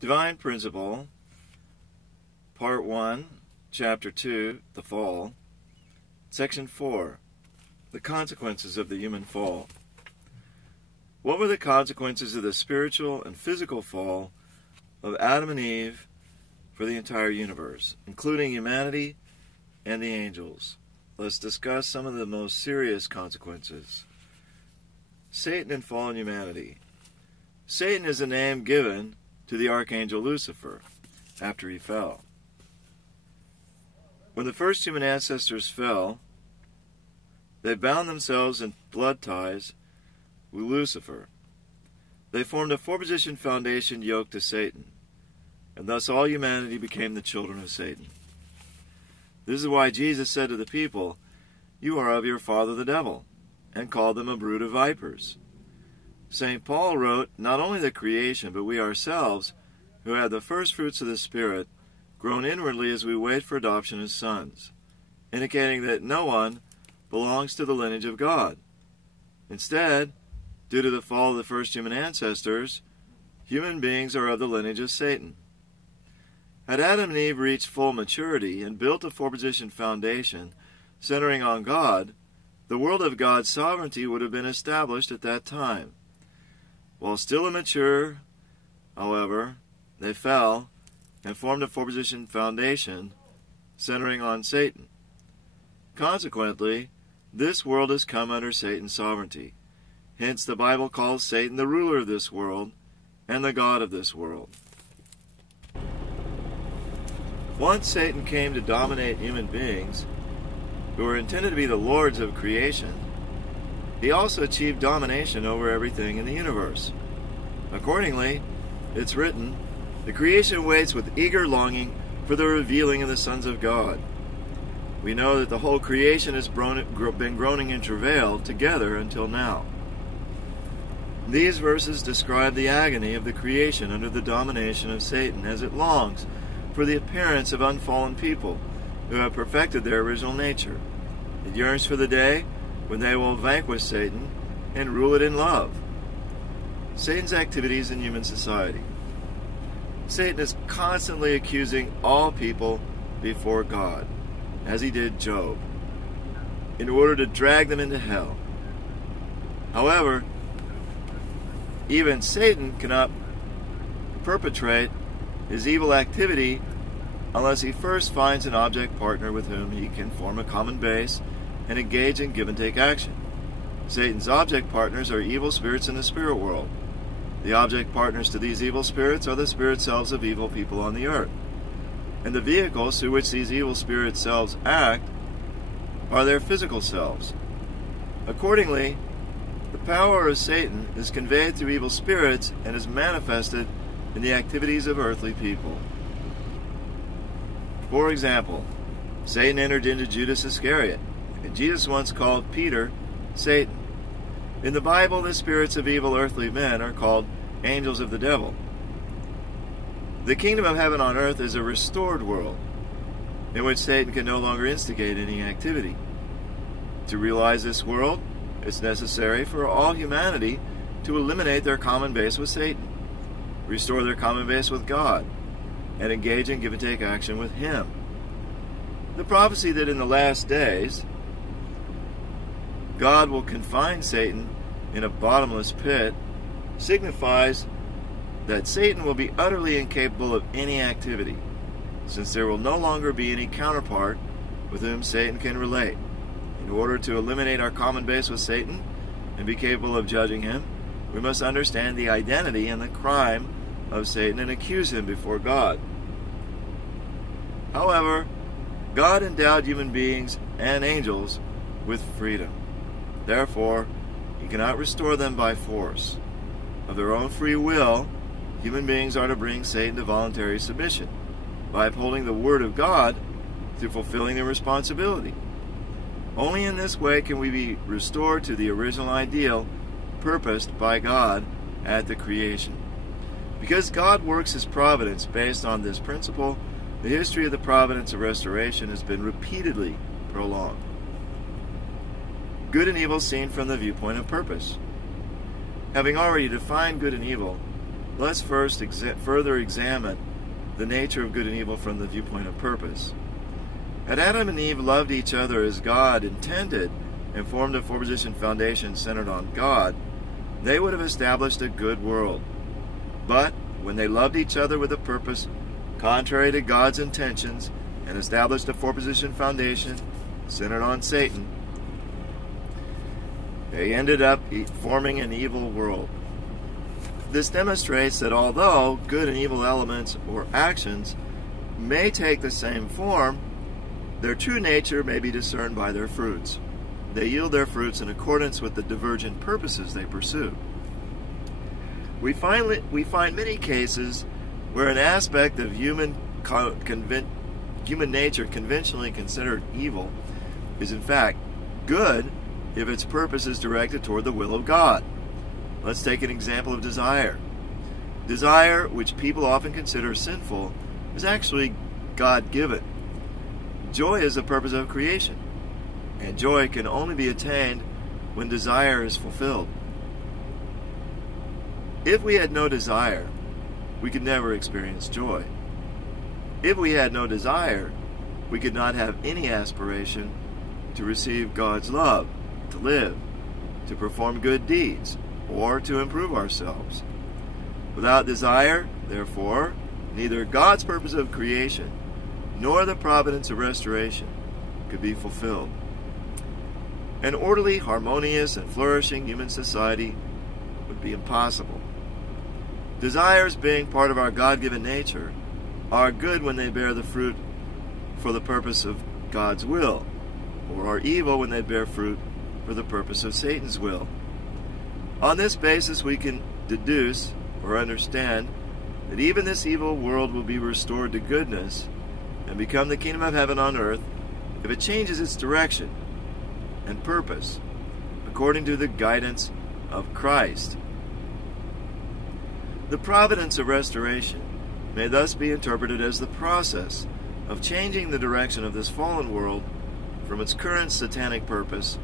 Divine Principle, Part 1, Chapter 2, The Fall, Section 4, The Consequences of the Human Fall. What were the consequences of the spiritual and physical fall of Adam and Eve for the entire universe, including humanity and the angels? Let's discuss some of the most serious consequences. Satan and fallen humanity. Satan is a name given to the archangel Lucifer after he fell. When the first human ancestors fell, they bound themselves in blood ties with Lucifer. They formed a four-position foundation yoked to Satan, and thus all humanity became the children of Satan. This is why Jesus said to the people, "You are of your father the devil," and called them a brood of vipers. St. Paul wrote, not only the creation, but we ourselves, who have the first fruits of the Spirit, groan inwardly as we wait for adoption as sons, indicating that no one belongs to the lineage of God. Instead, due to the fall of the first human ancestors, human beings are of the lineage of Satan. Had Adam and Eve reached full maturity and built a four-position foundation centering on God, the world of God's sovereignty would have been established at that time. While still immature, however, they fell and formed a four-position foundation centering on Satan. Consequently, this world has come under Satan's sovereignty. Hence, the Bible calls Satan the ruler of this world and the god of this world. Once Satan came to dominate human beings, who were intended to be the lords of creation, he also achieved domination over everything in the universe. Accordingly, it's written, "The creation waits with eager longing for the revealing of the sons of God." We know that the whole creation has been groaning in travail together until now. These verses describe the agony of the creation under the domination of Satan as it longs for the appearance of unfallen people who have perfected their original nature. It yearns for the day when they will vanquish Satan and rule it in love. Satan's activities in human society. Satan is constantly accusing all people before God, as he did Job, in order to drag them into hell. However, even Satan cannot perpetrate his evil activity unless he first finds an object partner with whom he can form a common base and engage in give-and-take action. Satan's object partners are evil spirits in the spirit world. The object partners to these evil spirits are the spirit selves of evil people on the earth. And the vehicles through which these evil spirit selves act are their physical selves. Accordingly, the power of Satan is conveyed through evil spirits and is manifested in the activities of earthly people. For example, Satan entered into Judas Iscariot, and Jesus once called Peter Satan. In the Bible, the spirits of evil earthly men are called angels of the devil. The kingdom of heaven on earth is a restored world, in which Satan can no longer instigate any activity. To realize this world, it's necessary for all humanity to eliminate their common base with Satan, restore their common base with God, and engage in give-and-take action with Him. The prophecy that in the last days, God will confine Satan in a bottomless pit signifies that Satan will be utterly incapable of any activity, since there will no longer be any counterpart with whom Satan can relate. In order to eliminate our common base with Satan and be capable of judging him, we must understand the identity and the crime of Satan and accuse him before God. However, God endowed human beings and angels with freedom. Therefore, He cannot restore them by force. Of their own free will, human beings are to bring Satan to voluntary submission by upholding the Word of God through fulfilling their responsibility. Only in this way can we be restored to the original ideal purposed by God at the creation. Because God works His providence based on this principle, the history of the providence of restoration has been repeatedly prolonged. Good and evil seen from the viewpoint of purpose. Having already defined good and evil, let's first further examine the nature of good and evil from the viewpoint of purpose. Had Adam and Eve loved each other as God intended and formed a four-position foundation centered on God, they would have established a good world. But when they loved each other with a purpose contrary to God's intentions and established a four-position foundation centered on Satan, they ended up forming an evil world. This demonstrates that although good and evil elements or actions may take the same form, their true nature may be discerned by their fruits. They yield their fruits in accordance with the divergent purposes they pursue. We find many cases where an aspect of human nature conventionally considered evil is in fact good if its purpose is directed toward the will of God. Let's take an example of desire. Desire, which people often consider sinful, is actually God-given. Joy is the purpose of creation, and joy can only be attained when desire is fulfilled. If we had no desire, we could never experience joy. If we had no desire, we could not have any aspiration to receive God's love, to live, to perform good deeds, or to improve ourselves. Without desire, therefore, neither God's purpose of creation nor the providence of restoration could be fulfilled. An orderly, harmonious, and flourishing human society would be impossible. Desires, being part of our God-given nature, are good when they bear the fruit for the purpose of God's will, or are evil when they bear fruit for the purpose of Satan's will. On this basis, we can deduce or understand that even this evil world will be restored to goodness and become the kingdom of heaven on earth if it changes its direction and purpose according to the guidance of Christ. The providence of restoration may thus be interpreted as the process of changing the direction of this fallen world from its current satanic purpose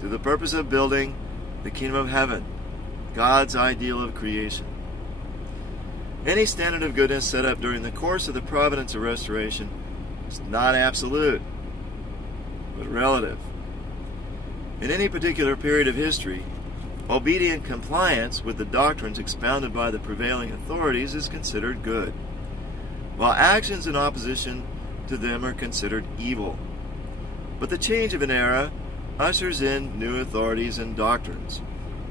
to the purpose of building the kingdom of heaven, God's ideal of creation. Any standard of goodness set up during the course of the providence of restoration is not absolute, but relative. In any particular period of history, obedient compliance with the doctrines expounded by the prevailing authorities is considered good, while actions in opposition to them are considered evil. But the change of an era ushers in new authorities and doctrines,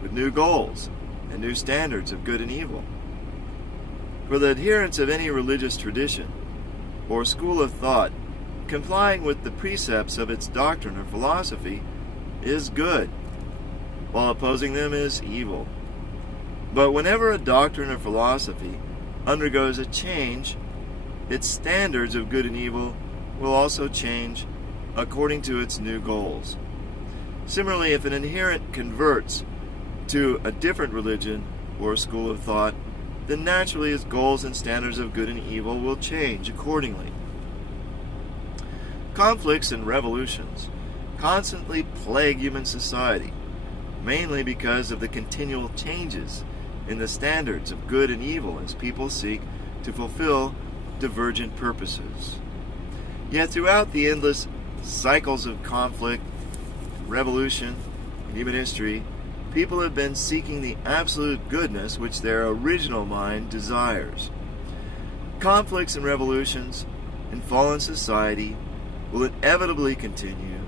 with new goals and new standards of good and evil. For the adherents of any religious tradition or school of thought, complying with the precepts of its doctrine or philosophy is good, while opposing them is evil. But whenever a doctrine or philosophy undergoes a change, its standards of good and evil will also change according to its new goals. Similarly, if an adherent converts to a different religion or school of thought, then naturally his goals and standards of good and evil will change accordingly. Conflicts and revolutions constantly plague human society, mainly because of the continual changes in the standards of good and evil as people seek to fulfill divergent purposes. Yet throughout the endless cycles of conflict, revolution, in human history, people have been seeking the absolute goodness which their original mind desires. Conflicts and revolutions in fallen society will inevitably continue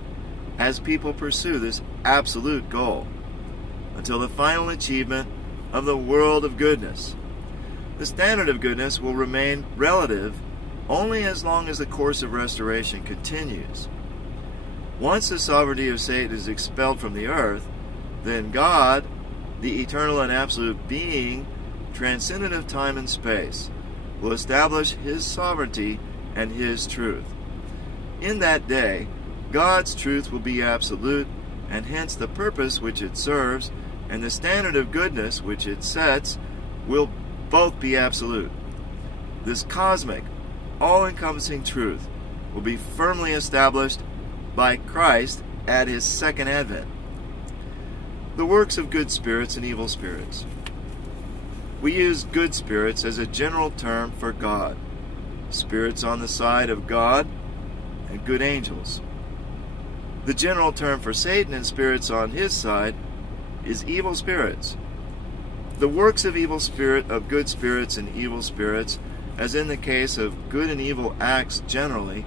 as people pursue this absolute goal until the final achievement of the world of goodness. The standard of goodness will remain relative only as long as the course of restoration continues. Once the sovereignty of Satan is expelled from the earth, then God, the eternal and absolute being, transcendent of time and space, will establish his sovereignty and his truth. In that day, God's truth will be absolute, and hence the purpose which it serves and the standard of goodness which it sets will both be absolute. This cosmic, all-encompassing truth will be firmly established by Christ at his second advent. The works of good spirits and evil spirits. We use good spirits as a general term for God. Spirits on the side of God and good angels. The general term for Satan and spirits on his side is evil spirits. The works of good spirits and evil spirits, as in the case of good and evil acts generally,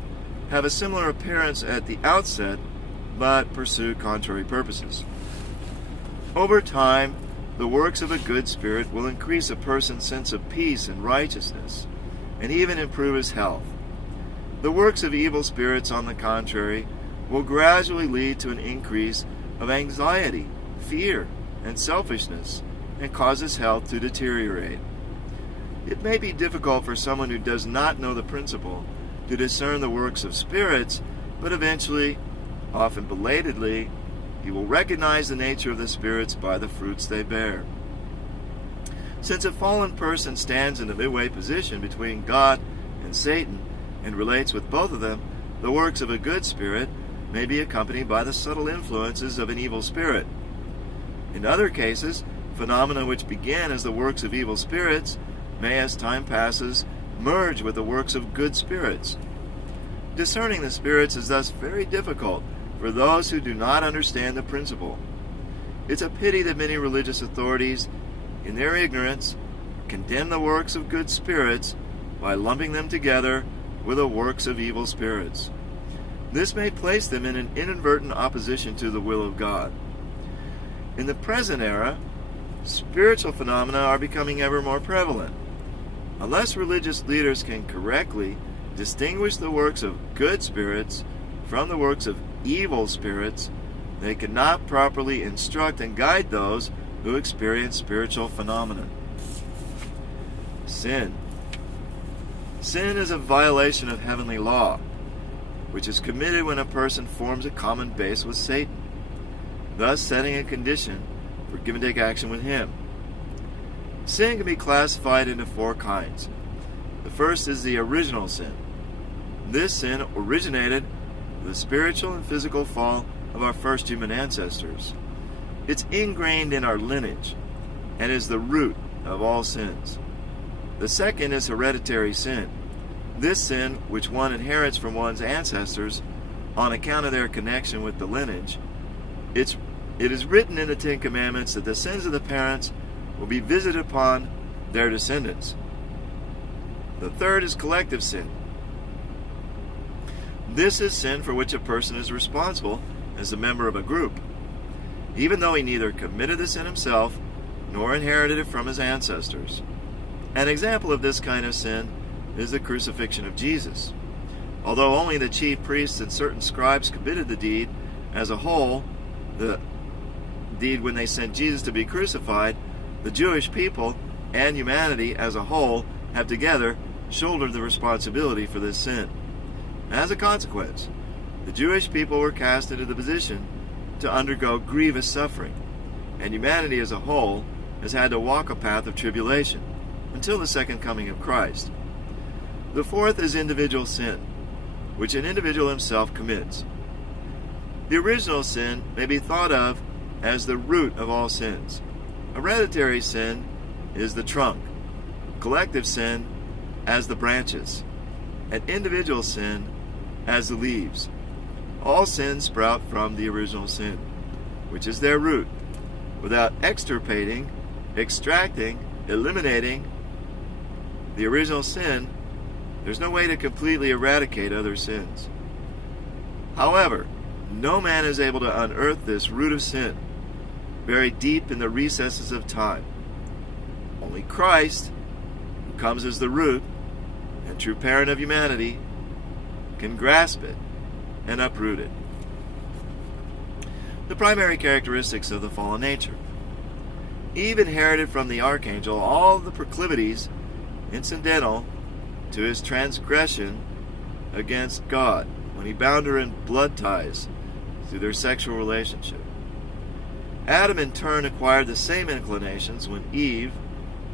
have a similar appearance at the outset, but pursue contrary purposes. Over time, the works of a good spirit will increase a person's sense of peace and righteousness, and even improve his health. The works of evil spirits, on the contrary, will gradually lead to an increase of anxiety, fear, and selfishness, and cause his health to deteriorate. It may be difficult for someone who does not know the principle to discern the works of spirits, but eventually, often belatedly, he will recognize the nature of the spirits by the fruits they bear. Since a fallen person stands in a midway position between God and Satan and relates with both of them, the works of a good spirit may be accompanied by the subtle influences of an evil spirit. In other cases, phenomena which began as the works of evil spirits may, as time passes, merge with the works of good spirits. Discerning the spirits is thus very difficult for those who do not understand the principle. It's a pity that many religious authorities, in their ignorance, condemn the works of good spirits by lumping them together with the works of evil spirits. This may place them in an inadvertent opposition to the will of God. In the present era, spiritual phenomena are becoming ever more prevalent. Unless religious leaders can correctly distinguish the works of good spirits from the works of evil spirits, they cannot properly instruct and guide those who experience spiritual phenomena. Sin. Sin is a violation of heavenly law, which is committed when a person forms a common base with Satan, thus setting a condition for give and take action with him. Sin can be classified into four kinds. The first is the original sin. This sin originated with the spiritual and physical fall of our first human ancestors. It's ingrained in our lineage and is the root of all sins. The second is hereditary sin. This sin, which one inherits from one's ancestors on account of their connection with the lineage, it is written in the Ten Commandments that the sins of the parents will be visited upon their descendants. The third is collective sin. This is sin for which a person is responsible as a member of a group, even though he neither committed the sin himself nor inherited it from his ancestors. An example of this kind of sin is the crucifixion of Jesus. Although only the chief priests and certain scribes committed the deed as a whole, the deed when they sent Jesus to be crucified, the Jewish people and humanity as a whole have together shouldered the responsibility for this sin. As a consequence, the Jewish people were cast into the position to undergo grievous suffering, and humanity as a whole has had to walk a path of tribulation until the second coming of Christ. The fourth is individual sin, which an individual himself commits. The original sin may be thought of as the root of all sins. Hereditary sin is the trunk, collective sin as the branches, and individual sin as the leaves. All sins sprout from the original sin, which is their root. Without extirpating, extracting, eliminating the original sin, there's no way to completely eradicate other sins. However, no man is able to unearth this root of sin, buried deep in the recesses of time. Only Christ, who comes as the root and true parent of humanity, can grasp it and uproot it. The primary characteristics of the fallen nature. Eve inherited from the archangel all the proclivities incidental to his transgression against God when he bound her in blood ties through their sexual relationship. Adam in turn acquired the same inclinations when Eve,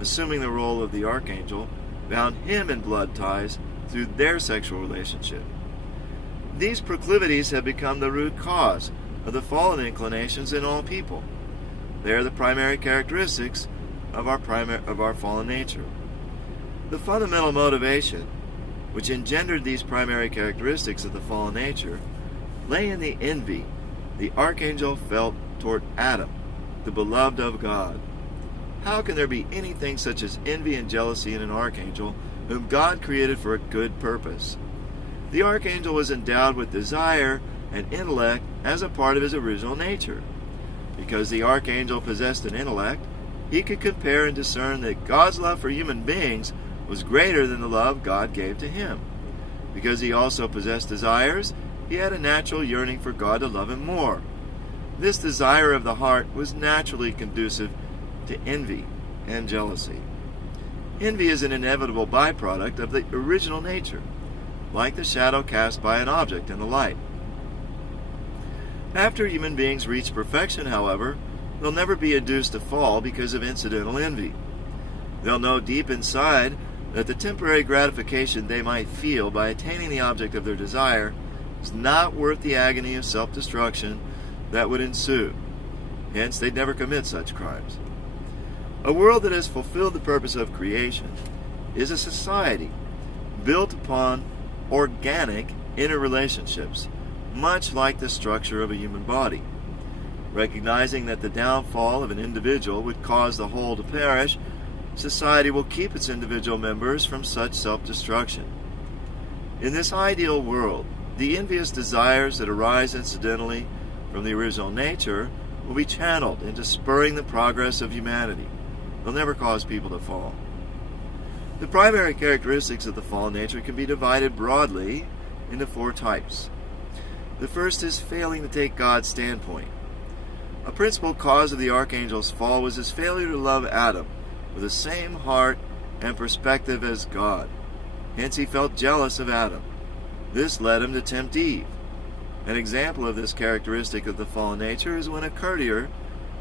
assuming the role of the archangel, bound him in blood ties through their sexual relationship. These proclivities have become the root cause of the fallen inclinations in all people. They are the primary characteristics of our fallen nature. The fundamental motivation which engendered these primary characteristics of the fallen nature lay in the envy the archangel felt toward Adam, the beloved of God. How can there be anything such as envy and jealousy in an archangel whom God created for a good purpose? The archangel was endowed with desire and intellect as a part of his original nature. Because the archangel possessed an intellect, he could compare and discern that God's love for human beings was greater than the love God gave to him. Because he also possessed desires, he had a natural yearning for God to love him more. This desire of the heart was naturally conducive to envy and jealousy. Envy is an inevitable byproduct of the original nature, like the shadow cast by an object in the light. After human beings reach perfection, however, they'll never be induced to fall because of incidental envy. They'll know deep inside that the temporary gratification they might feel by attaining the object of their desire is not worth the agony of self-destruction that would ensue. Hence, they'd never commit such crimes. A world that has fulfilled the purpose of creation is a society built upon organic interrelationships, much like the structure of a human body. Recognizing that the downfall of an individual would cause the whole to perish, society will keep its individual members from such self-destruction. In this ideal world, the envious desires that arise incidentally from the original nature will be channeled into spurring the progress of humanity. They'll never cause people to fall. The primary characteristics of the fallen nature can be divided broadly into 4 types. The first is failing to take God's standpoint. A principal cause of the archangel's fall was his failure to love Adam with the same heart and perspective as God. Hence he felt jealous of Adam. This led him to tempt Eve. An example of this characteristic of the fallen nature is when a courtier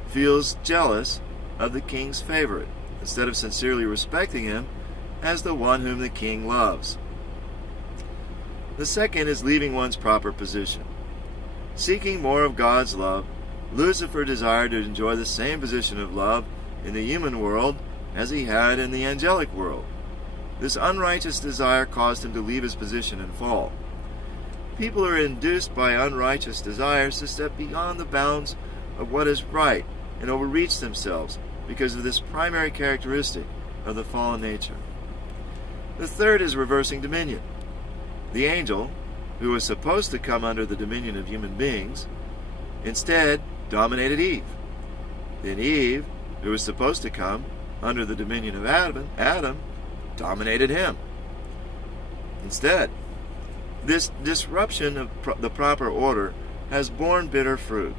feels jealous of the king's favorite, instead of sincerely respecting him as the one whom the king loves. The second is leaving one's proper position. Seeking more of God's love, Lucifer desired to enjoy the same position of love in the human world as he had in the angelic world. This unrighteous desire caused him to leave his position and fall. People are induced by unrighteous desires to step beyond the bounds of what is right and overreach themselves because of this primary characteristic of the fallen nature. The third is reversing dominion. The angel, who was supposed to come under the dominion of human beings, instead dominated Eve. Then Eve, who was supposed to come under the dominion of Adam dominated him. Instead, this disruption of the proper order has borne bitter fruit.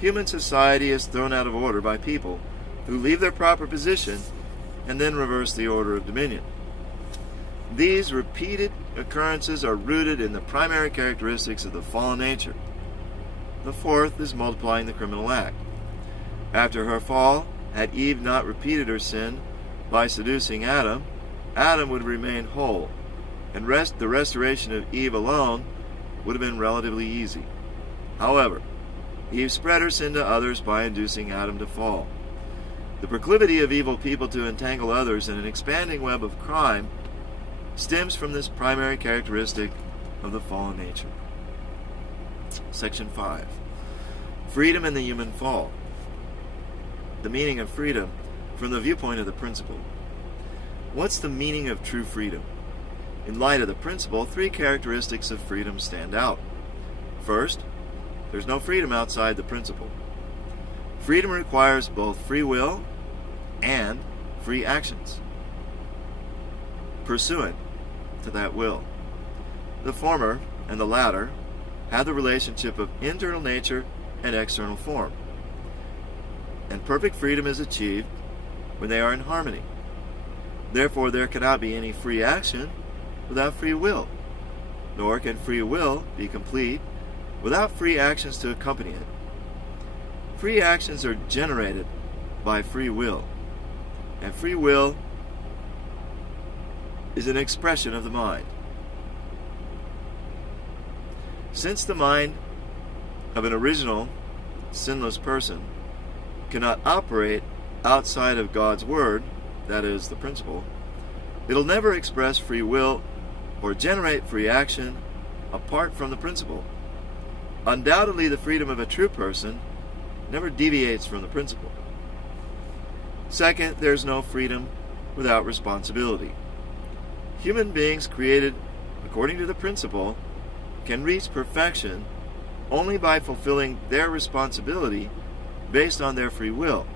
Human society is thrown out of order by people who leave their proper position and then reverse the order of dominion. These repeated occurrences are rooted in the primary characteristics of the fallen nature. The fourth is multiplying the criminal act. After her fall, had Eve not repeated her sin by seducing Adam, Adam would remain whole, and the restoration of Eve alone would have been relatively easy. However, Eve spread her sin to others by inducing Adam to fall. The proclivity of evil people to entangle others in an expanding web of crime stems from this primary characteristic of the fallen nature. Section 5. Freedom in the human fall. The meaning of freedom from the viewpoint of the principle. What's the meaning of true freedom? In light of the principle, 3 characteristics of freedom stand out. First, there's no freedom outside the principle. Freedom requires both free will and free actions pursuant to that will. The former and the latter have the relationship of internal nature and external form. And perfect freedom is achieved when they are in harmony. Therefore, there cannot be any free action without free will, nor can free will be complete without free actions to accompany it. Free actions are generated by free will, and free will is an expression of the mind. Since the mind of an original, sinless person cannot operate outside of God's Word, that is, the principle, it'll never express free will or generate free action apart from the principle. Undoubtedly, the freedom of a true person never deviates from the principle. Second, there's no freedom without responsibility. Human beings created according to the principle can reach perfection only by fulfilling their responsibility based on their free will.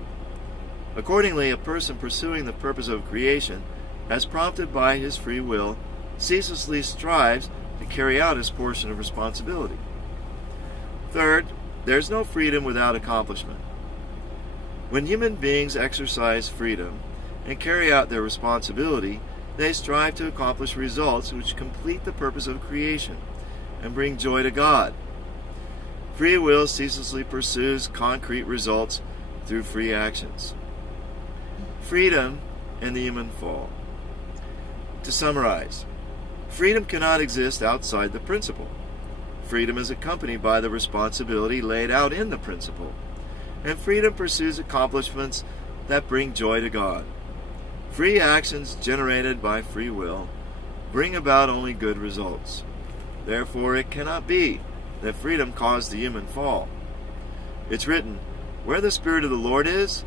Accordingly, a person pursuing the purpose of creation, as prompted by his free will, ceaselessly strives to carry out his portion of responsibility. Third, there's no freedom without accomplishment. When human beings exercise freedom and carry out their responsibility, they strive to accomplish results which complete the purpose of creation and bring joy to God. Free will ceaselessly pursues concrete results through free actions. Freedom and the human fall. To summarize, freedom cannot exist outside the principle. Freedom is accompanied by the responsibility laid out in the principle, and freedom pursues accomplishments that bring joy to God. Free actions generated by free will bring about only good results. Therefore, it cannot be that freedom caused the human fall. It's written, "Where the Spirit of the Lord is,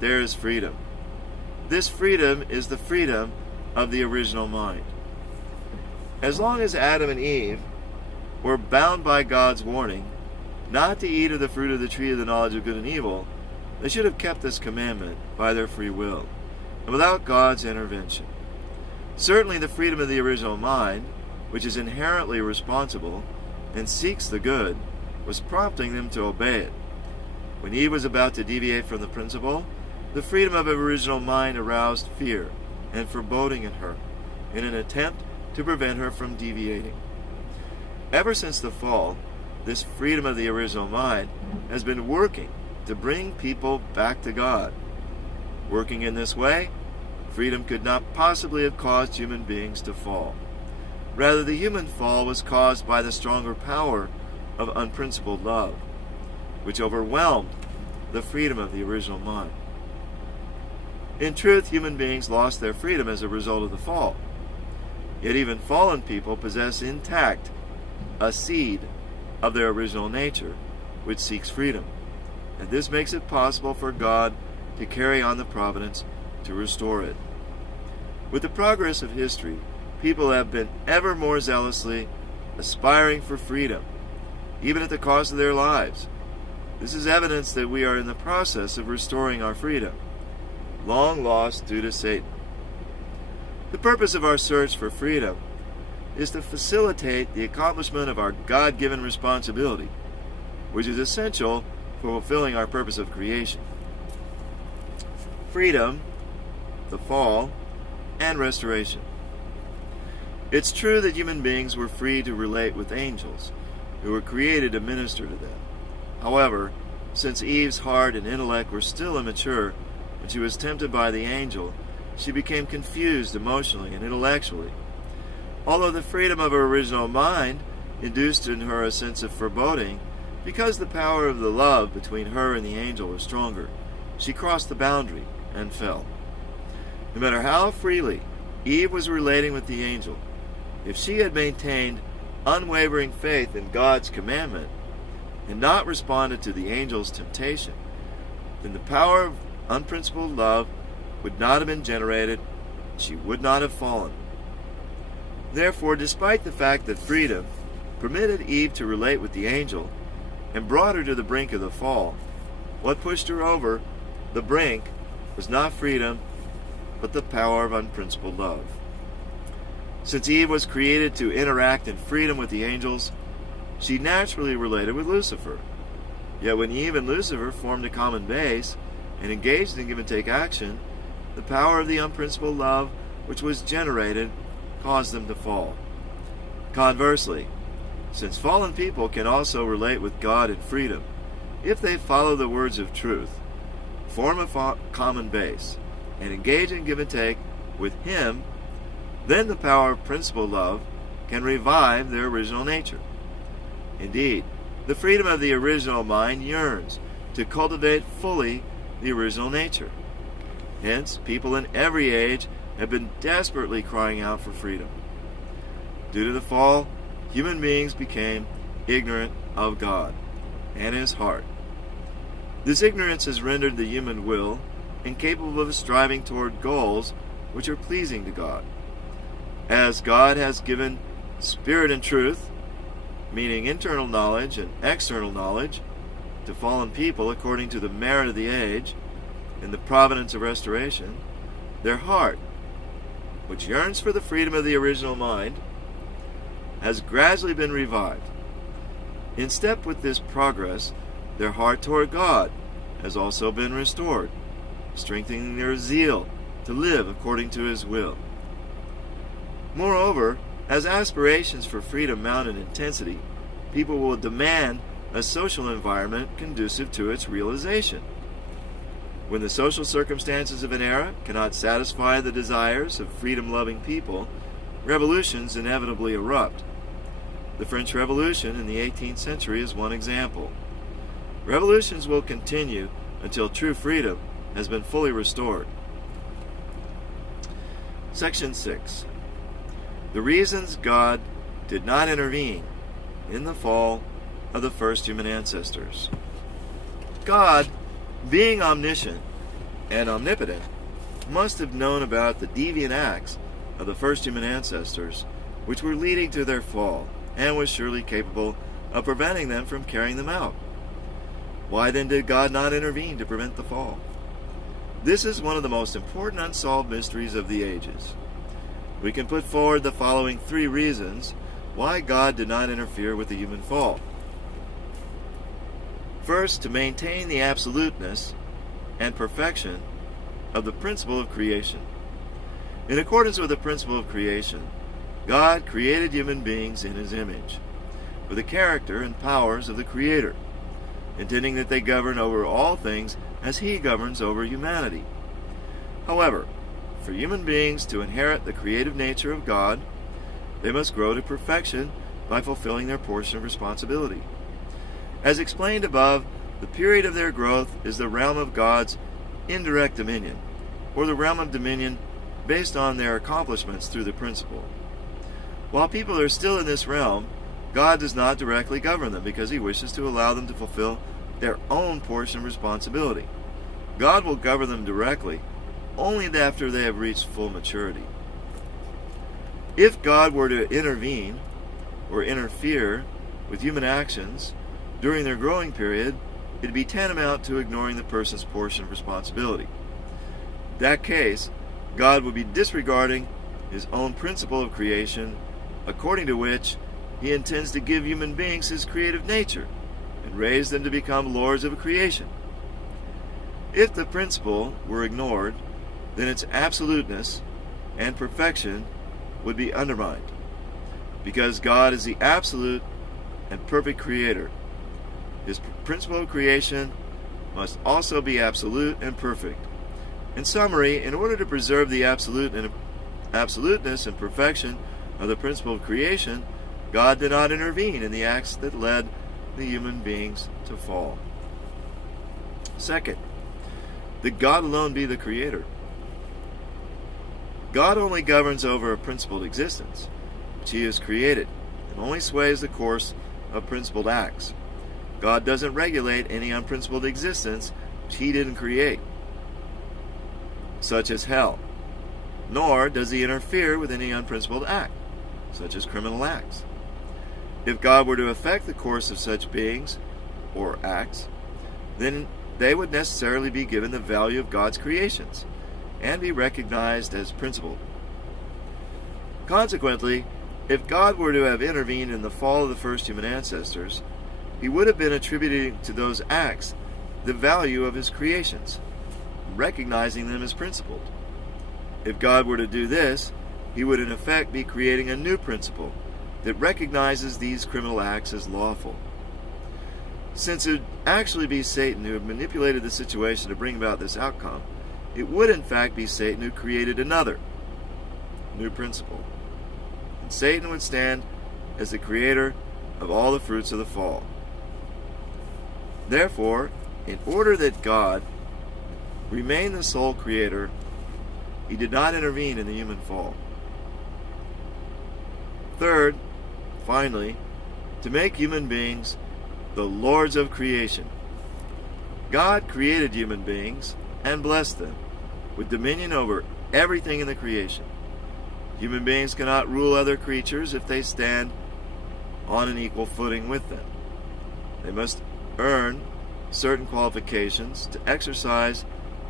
there is freedom." This freedom is the freedom of the original mind. As long as Adam and Eve were bound by God's warning not to eat of the fruit of the tree of the knowledge of good and evil, they should have kept this commandment by their free will, and without God's intervention. Certainly the freedom of the original mind, which is inherently responsible and seeks the good, was prompting them to obey it. When Eve was about to deviate from the principle, the freedom of her original mind aroused fear and foreboding in her, in an attempt to prevent her from deviating. Ever since the fall, this freedom of the original mind has been working to bring people back to God. Working in this way, freedom could not possibly have caused human beings to fall. Rather, the human fall was caused by the stronger power of unprincipled love, which overwhelmed the freedom of the original mind. In truth, human beings lost their freedom as a result of the fall. Yet even fallen people possess intact a seed of their original nature, which seeks freedom. And this makes it possible for God to carry on the providence to restore it. With the progress of history, people have been ever more zealously aspiring for freedom, even at the cost of their lives. This is evidence that we are in the process of restoring our freedom, long lost due to Satan. The purpose of our search for freedom is to facilitate the accomplishment of our God-given responsibility, which is essential for fulfilling our purpose of creation. Freedom, the fall, and restoration. It's true that human beings were free to relate with angels, who were created to minister to them. However, since Eve's heart and intellect were still immature, when she was tempted by the angel, she became confused emotionally and intellectually. Although the freedom of her original mind induced in her a sense of foreboding, because the power of the love between her and the angel was stronger, she crossed the boundary and fell. No matter how freely Eve was relating with the angel, if she had maintained unwavering faith in God's commandment and not responded to the angel's temptation, then the power of unprincipled love would not have been generated, she would not have fallen. Therefore, despite the fact that freedom permitted Eve to relate with the angel and brought her to the brink of the fall, what pushed her over the brink was not freedom, but the power of unprincipled love. Since Eve was created to interact in freedom with the angels, she naturally related with Lucifer. Yet when Eve and Lucifer formed a common base and engaged in give-and-take action, the power of the unprincipled love which was generated caused them to fall. Conversely, since fallen people can also relate with God in freedom, if they follow the words of truth, form a common base, and engage in give-and-take with Him, then the power of principled love can revive their original nature. Indeed, the freedom of the original mind yearns to cultivate fully the original nature, Hence, people in every age have been desperately crying out for freedom. Due to the fall, human beings became ignorant of God and His heart. This ignorance has rendered the human will incapable of striving toward goals which are pleasing to God. As God has given spirit and truth, meaning internal knowledge and external knowledge, to fallen people according to the merit of the age and the providence of restoration, their heart, which yearns for the freedom of the original mind, has gradually been revived. In step with this progress, their heart toward God has also been restored, strengthening their zeal to live according to His will. Moreover, as aspirations for freedom mount in intensity, people will demand a social environment conducive to its realization. When the social circumstances of an era cannot satisfy the desires of freedom-loving people, revolutions inevitably erupt. The French Revolution in the 18th century is one example. Revolutions will continue until true freedom has been fully restored. Section 6. The reasons God did not intervene in the fall of the first human ancestors. God, being omniscient and omnipotent, must have known about the deviant acts of the first human ancestors which were leading to their fall, and was surely capable of preventing them from carrying them out. Why then did God not intervene to prevent the fall? This is one of the most important unsolved mysteries of the ages. We can put forward the following 3 reasons why God did not interfere with the human fall. First, to maintain the absoluteness and perfection of the principle of creation. In accordance with the principle of creation, God created human beings in His image, with the character and powers of the Creator, intending that they govern over all things as He governs over humanity. However, for human beings to inherit the creative nature of God, they must grow to perfection by fulfilling their portion of responsibility. As explained above, the period of their growth is the realm of God's indirect dominion, or the realm of dominion based on their accomplishments through the principle. While people are still in this realm, God does not directly govern them because He wishes to allow them to fulfill their own portion of responsibility. God will govern them directly only after they have reached full maturity. If God were to intervene or interfere with human actions during their growing period, it would be tantamount to ignoring the person's portion of responsibility. In that case, God would be disregarding His own principle of creation, according to which He intends to give human beings His creative nature and raise them to become lords of creation. If the principle were ignored, then its absoluteness and perfection would be undermined, because God is the absolute and perfect Creator. His principle of creation must also be absolute and perfect. In summary, in order to preserve the absoluteness and perfection of the principle of creation, God did not intervene in the acts that led the human beings to fall. Second, that God alone be the Creator. God only governs over a principled existence, which He has created, and only sways the course of principled acts. God doesn't regulate any unprincipled existence which He didn't create, such as hell, nor does He interfere with any unprincipled act, such as criminal acts. If God were to affect the course of such beings or acts, then they would necessarily be given the value of God's creations and be recognized as principled. Consequently, if God were to have intervened in the fall of the first human ancestors, He would have been attributing to those acts the value of His creations, recognizing them as principled. If God were to do this, He would in effect be creating a new principle that recognizes these criminal acts as lawful. Since it would actually be Satan who had manipulated the situation to bring about this outcome, it would in fact be Satan who created another new principle. And Satan would stand as the creator of all the fruits of the fall. Therefore, in order that God remained the sole creator. He did not intervene in the human fall. Third, finally, to make human beings the lords of creation. God created human beings and blessed them with dominion over everything in the creation. Human beings cannot rule other creatures if they stand on an equal footing with them. They must earn certain qualifications to exercise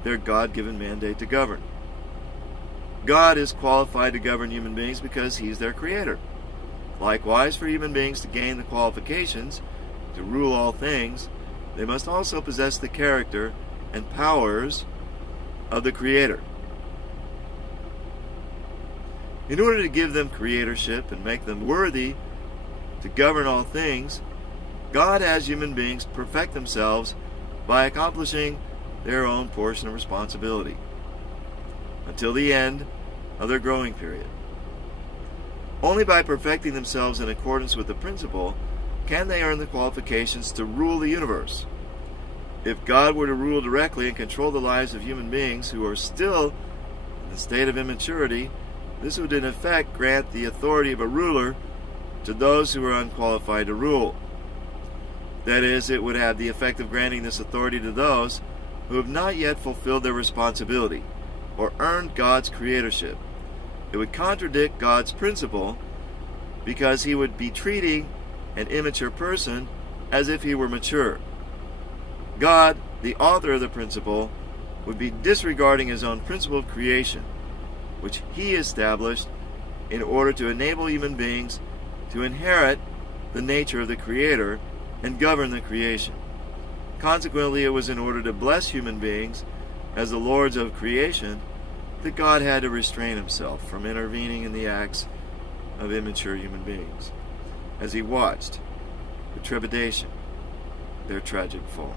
their God-given mandate to govern. God is qualified to govern human beings because He's their creator. Likewise, for human beings to gain the qualifications to rule all things, they must also possess the character and powers of the Creator. In order to give them creatorship and make them worthy to govern all things, God has human beings perfect themselves by accomplishing their own portion of responsibility until the end of their growing period. Only by perfecting themselves in accordance with the principle can they earn the qualifications to rule the universe. If God were to rule directly and control the lives of human beings who are still in the state of immaturity, this would in effect grant the authority of a ruler to those who are unqualified to rule. That is, it would have the effect of granting this authority to those who have not yet fulfilled their responsibility or earned God's creatorship. It would contradict God's principle because He would be treating an immature person as if he were mature. God, the author of the principle, would be disregarding His own principle of creation, which He established in order to enable human beings to inherit the nature of the Creator and govern the creation. Consequently, it was in order to bless human beings as the lords of creation that God had to restrain Himself from intervening in the acts of immature human beings, as He watched with trepidation their tragic fall.